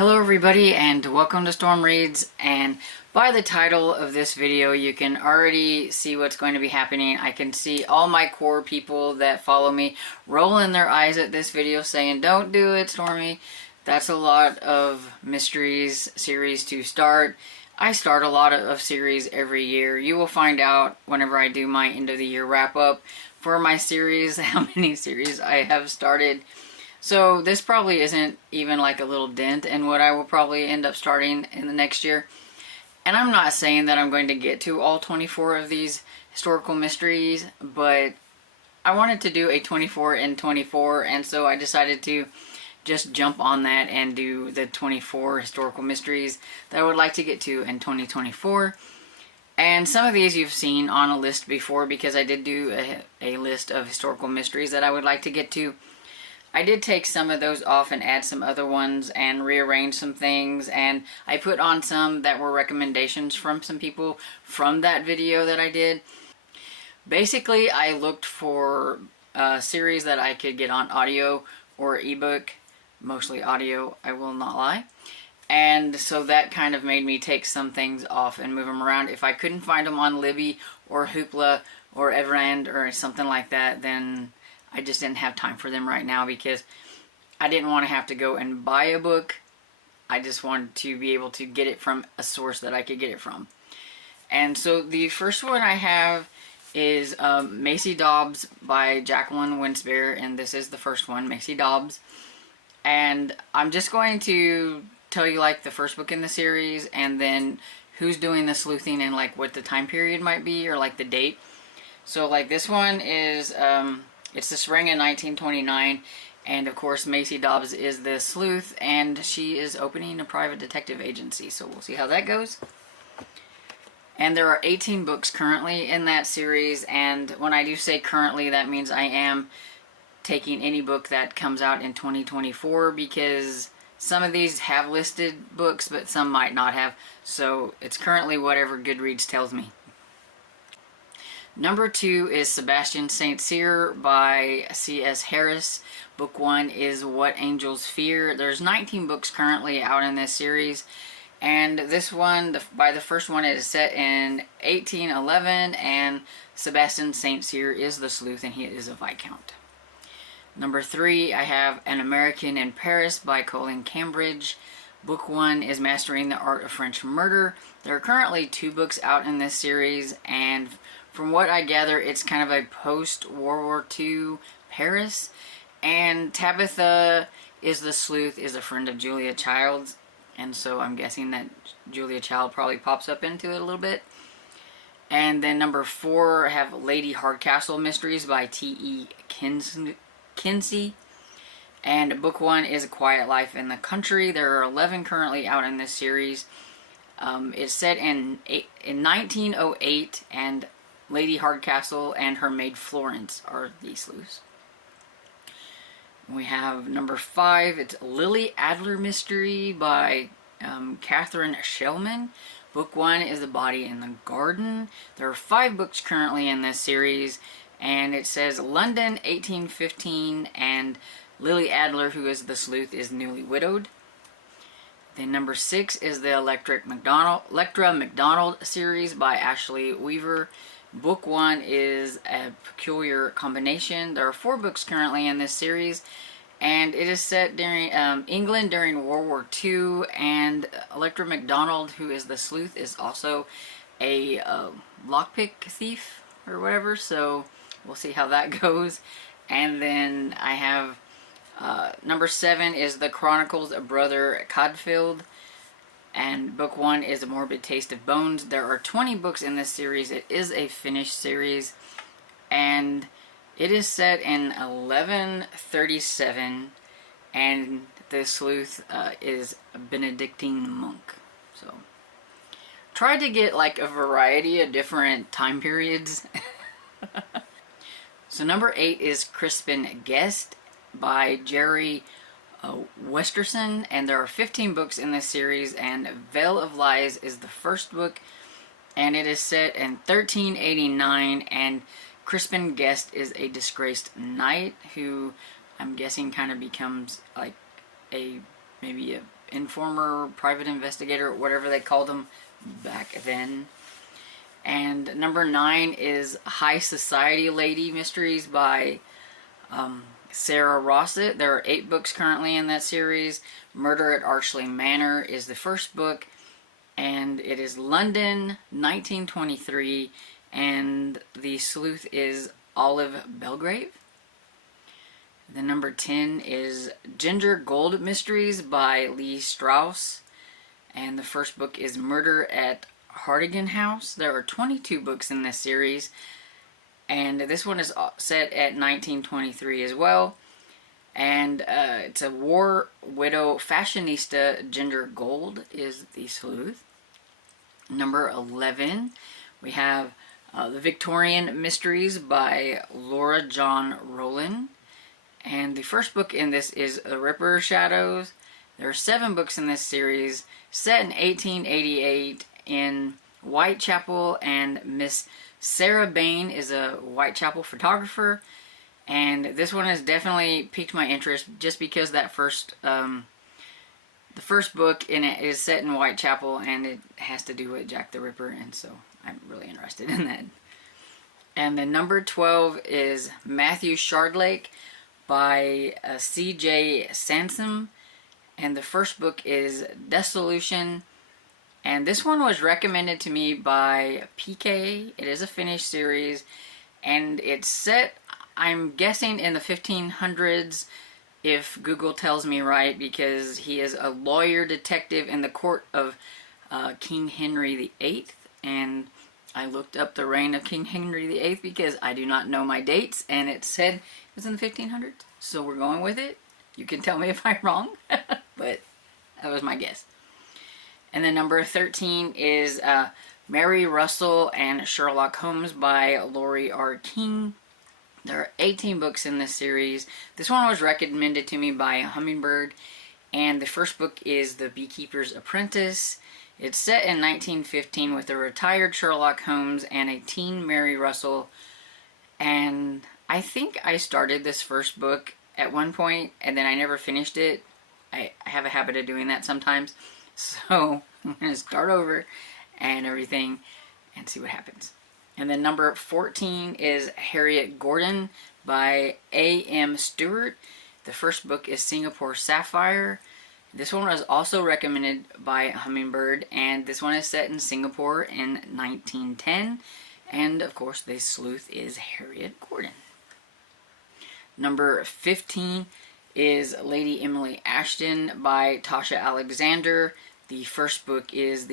Hello everybody and welcome to Storm Reads, and by the title of this video you can already see what's going to be happening. I can see all my core people that follow me rolling their eyes at this video saying, "Don't do it, Stormy. That's a lot of mysteries series to start." I start a lot of series every year. You will find out whenever I do my end of the year wrap up for my series how many series I have started. So this probably isn't even like a little dent in what I will probably end up starting in the next year. And I'm not saying that I'm going to get to all 24 of these historical mysteries, but I wanted to do a 24 and 24, and so I decided to just jump on that and do the 24 historical mysteries that I would like to get to in 2024. And some of these you've seen on a list before because I did do a list of historical mysteries that I would like to get to. I did take some of those off and add some other ones and rearrange some things, and I put on some that were recommendations from some people from that video that I did. Basically, I looked for a series that I could get on audio or ebook, mostly audio, I will not lie. And so that kind of made me take some things off and move them around. If I couldn't find them on Libby or Hoopla or Everend or something like that, then I just didn't have time for them right now because I didn't want to have to go and buy a book. I just wanted to be able to get it from a source that I could get it from. And so the first one I have is Macy Dobbs by Jacqueline Winspear, and this is the first one, Macy Dobbs. And I'm just going to tell you like the first book in the series and then who's doing the sleuthing and like what the time period might be or like the date. So like this one is it's the spring of 1929, and of course Macy Dobbs is the sleuth, and she is opening a private detective agency, so we'll see how that goes. And there are 18 books currently in that series, and when I do say currently, that means I am taking any book that comes out in 2024, because some of these have listed books, but some might not have, so it's currently whatever Goodreads tells me. Number 2 is Sebastian St. Cyr by C.S. Harris. Book 1 is What Angels Fear. There's 19 books currently out in this series. And this one, by the first one, it is set in 1811. And Sebastian St. Cyr is the sleuth and he is a Viscount. Number 3, I have An American in Paris by Colin Cambridge. Book 1 is Mastering the Art of French Murder. There are currently 2 books out in this series, and from what I gather, it's kind of a post-World War II Paris. And Tabitha is the sleuth, is a friend of Julia Child's, and so I'm guessing that Julia Child probably pops up into it a little bit. And then number 4, I have Lady Hardcastle Mysteries by T.E. Kinsey. And book 1 is A Quiet Life in the Country. There are 11 currently out in this series. It's set in 1908, and Lady Hardcastle and her maid Florence are the sleuths. We have number 5, it's Lily Adler Mystery by Catherine Shellman. Book 1 is The Body in the Garden. There are 5 books currently in this series, and it says London 1815, and Lily Adler, who is the sleuth, is newly widowed. Then number 6 is the Electra MacDonald series by Ashley Weaver. Book 1 is A Peculiar Combination. There are 4 books currently in this series, and it is set during England during World War II, and Electra MacDonald, who is the sleuth, is also a lockpick thief or whatever, so we'll see how that goes. And then I have number 7 is The Chronicles of Brother Codfield. And book 1 is A Morbid Taste of Bones. There are 20 books in this series. It is a finished series. And it is set in 1137. And the sleuth is a Benedictine monk. So, tried to get like a variety of different time periods. So number 8 is Crispin Guest by Jerry Westerson, and there are 15 books in this series, and Veil of Lies is the first book, and it is set in 1389, and Crispin Guest is a disgraced knight who I'm guessing kind of becomes like maybe a informer, private investigator, whatever they called them back then. And number 9 is High Society Lady Mysteries by Sarah Rossett. There are 8 books currently in that series. Murder at Archley Manor is the first book, and it is London, 1923, and the sleuth is Olive Belgrave. The number 10 is Ginger Gold Mysteries by Lee Strauss, and the first book is Murder at Hartigan House. There are 22 books in this series, and this one is set at 1923 as well. And it's a war widow fashionista. Ginger Gold is the sleuth. Number 11, we have The Victorian Mysteries by Laura John Rowland. And the first book in this is The Ripper Shadows. There are 7 books in this series, set in 1888 in Whitechapel, and Miss Sarah Bain is a Whitechapel photographer. And this one has definitely piqued my interest just because that the first book in it is set in Whitechapel, and it has to do with Jack the Ripper, and so I'm really interested in that. And the number 12 is Matthew Shardlake by C.J. Sansom, and the first book is Dissolution, and this one was recommended to me by PK. It is a Finnish series, and it's set, I'm guessing, in the 1500s, if Google tells me right, because he is a lawyer detective in the court of King Henry VIII, and I looked up the reign of King Henry VIII because I do not know my dates, and it said it was in the 1500s, so we're going with it. You can tell me if I'm wrong, but that was my guess. And then number 13 is Mary Russell and Sherlock Holmes by Laurie R. King. There are 18 books in this series. This one was recommended to me by Hummingbird, and the first book is The Beekeeper's Apprentice. It's set in 1915 with a retired Sherlock Holmes and a teen Mary Russell, and I think I started this first book at one point and then I never finished it. I have a habit of doing that sometimes, so I'm going to start over and everything and see what happens. And then number 14 is Harriet Gordon by A.M. Stewart. The first book is Singapore Sapphire. This one was also recommended by Hummingbird, and this one is set in Singapore in 1910. And of course, the sleuth is Harriet Gordon. Number 15 is Lady Emily Ashton by Tasha Alexander. The first book is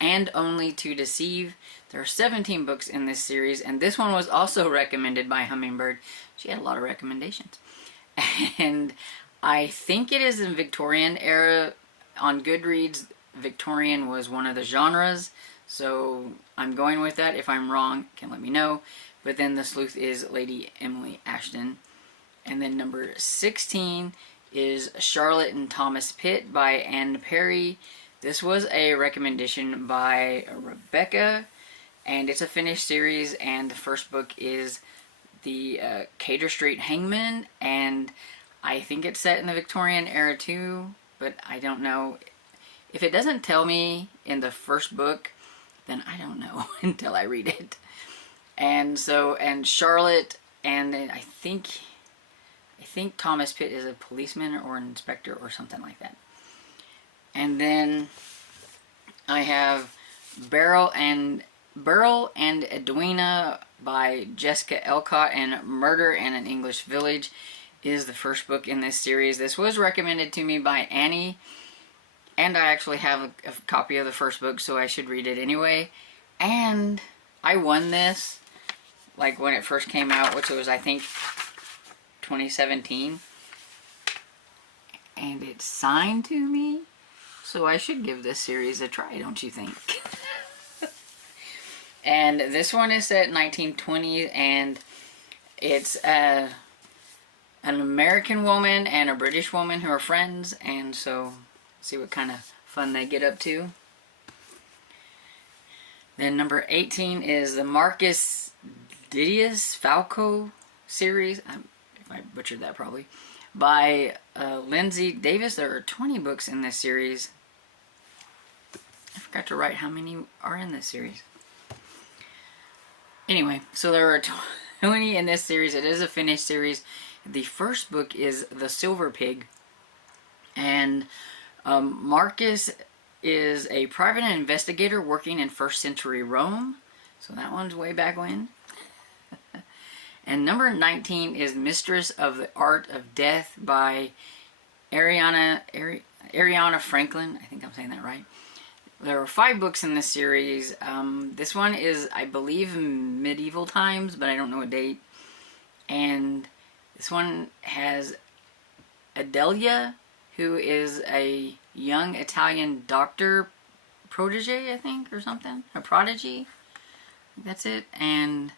And Only to Deceive. There are 17 books in this series, and this one was also recommended by Hummingbird. She had a lot of recommendations. And I think it is in Victorian era. On Goodreads, Victorian was one of the genres, so I'm going with that. If I'm wrong, you can let me know. But then the sleuth is Lady Emily Ashton. And then number 16 is Charlotte and Thomas Pitt by Anne Perry. This was a recommendation by Rebecca, and it's a Finnish series, and the first book is the Cater Street Hangman, and I think it's set in the Victorian era too, but I don't know. If it doesn't tell me in the first book, then I don't know until I read it. And so, and Charlotte, and then I think Thomas Pitt is a policeman or an inspector or something like that. And then I have Beryl and Edwina by Jessica Elcott, and Murder in an English Village is the first book in this series. This was recommended to me by Annie, and I actually have a copy of the first book, so I should read it anyway. And I won this, like, when it first came out, which was, I think, 2017. And it's signed to me, so I should give this series a try, don't you think? And this one is set in 1920s, and it's an American woman and a British woman who are friends, and so see what kind of fun they get up to. Then number 18 is the Marcus Didius Falco series. I butchered that probably. by Lindsay Davis. There are 20 books in this series. I forgot to write how many are in this series. Anyway, so there are 20 in this series. It is a finished series. The first book is The Silver Pig. And Marcus is a private investigator working in 1st century Rome. So that one's way back when. And number 19 is Mistress of the Art of Death by Ariana Franklin. I think I'm saying that right. There are 5 books in this series. This one is, I believe, medieval times, but I don't know a date. And this one has Adelia, who is a young Italian doctor protege, I think, or something. A prodigy. That's it. And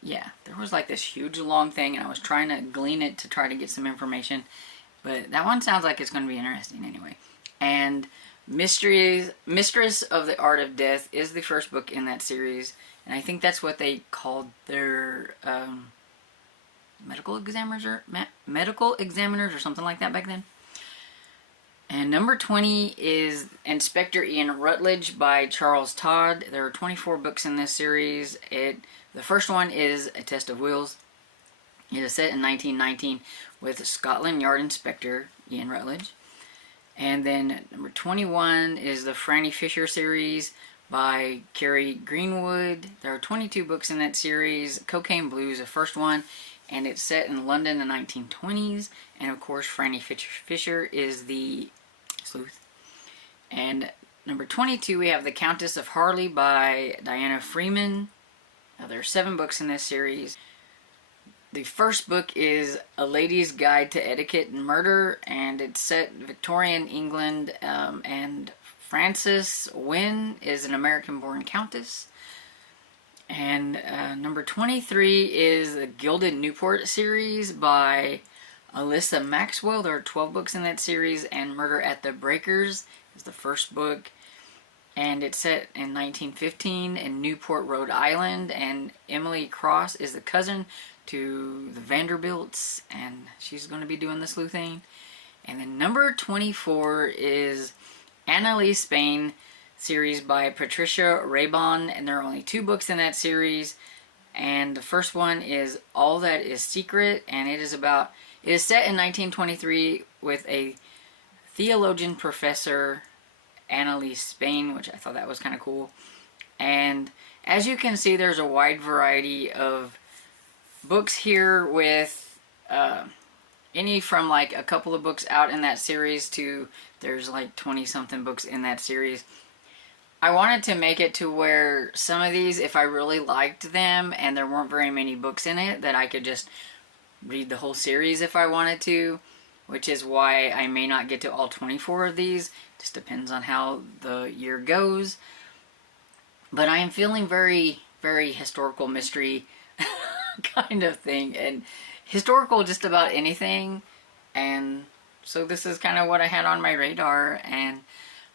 yeah, there was like this huge long thing, and I was trying to glean it to try to get some information. But that one sounds like it's going to be interesting anyway. And Mistress of the Art of Death is the first book in that series. And I think that's what they called their medical examiners or something like that back then. And number 20 is Inspector Ian Rutledge by Charles Todd. There are 24 books in this series. The first one is A Test of Wills. It is set in 1919 with Scotland Yard Inspector Ian Rutledge. And then number 21 is the Franny Fisher series by Carrie Greenwood. There are 22 books in that series. Cocaine Blues, the first one, and it's set in London in the 1920s. And of course, Franny Fisher is the sleuth. And number 22, we have The Countess of Harley by Diana Freeman. Now, there are 7 books in this series. The first book is A Lady's Guide to Etiquette and Murder, and it's set in Victorian England, and Frances Wynne is an American-born countess. And number 23 is the Gilded Newport series by Alyssa Maxwell. There are 12 books in that series, and Murder at the Breakers is the first book. And it's set in 1915 in Newport, Rhode Island, and Emily Cross is the cousin to the Vanderbilts, and she's going to be doing the sleuthing. And then number 24 is Annalise Spain series by Patricia Raybon, and there are only 2 books in that series. And the first one is All That Is Secret, and it is set in 1923 with a theologian professor, Annalise Spain, which I thought that was kind of cool. And as you can see, there's a wide variety of books here, with any from like a couple of books out in that series to there's like 20 something books in that series. I wanted to make it to where some of these, if I really liked them and there weren't very many books in it, that I could just read the whole series if I wanted to, which is why I may not get to all 24 of these. Just depends on how the year goes. But I am feeling very, very historical mystery kind of thing, and historical just about anything. And so this is kind of what I had on my radar. And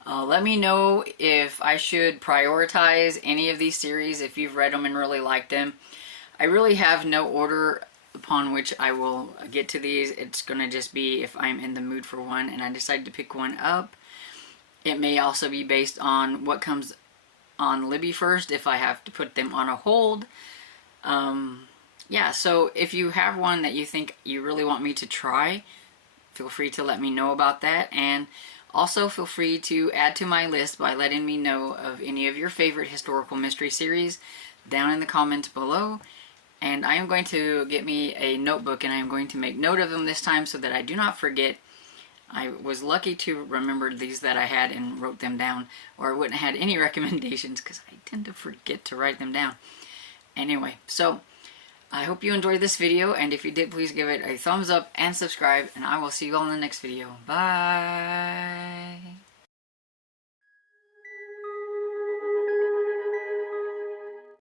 let me know if I should prioritize any of these series, if you've read them and really liked them. I really have no order upon which I will get to these. It's going to just be if I'm in the mood for one and I decide to pick one up. It may also be based on what comes on Libby first, if I have to put them on a hold. Yeah, so if you have one that you think you really want me to try, feel free to let me know about that. And also feel free to add to my list by letting me know of any of your favorite historical mystery series down in the comments below. And I am going to get me a notebook, and I am going to make note of them this time so that I do not forget. I was lucky to remember these that I had and wrote them down, or I wouldn't have had any recommendations because I tend to forget to write them down. Anyway, so I hope you enjoyed this video, and if you did, please give it a thumbs up and subscribe, and I will see you all in the next video. Bye!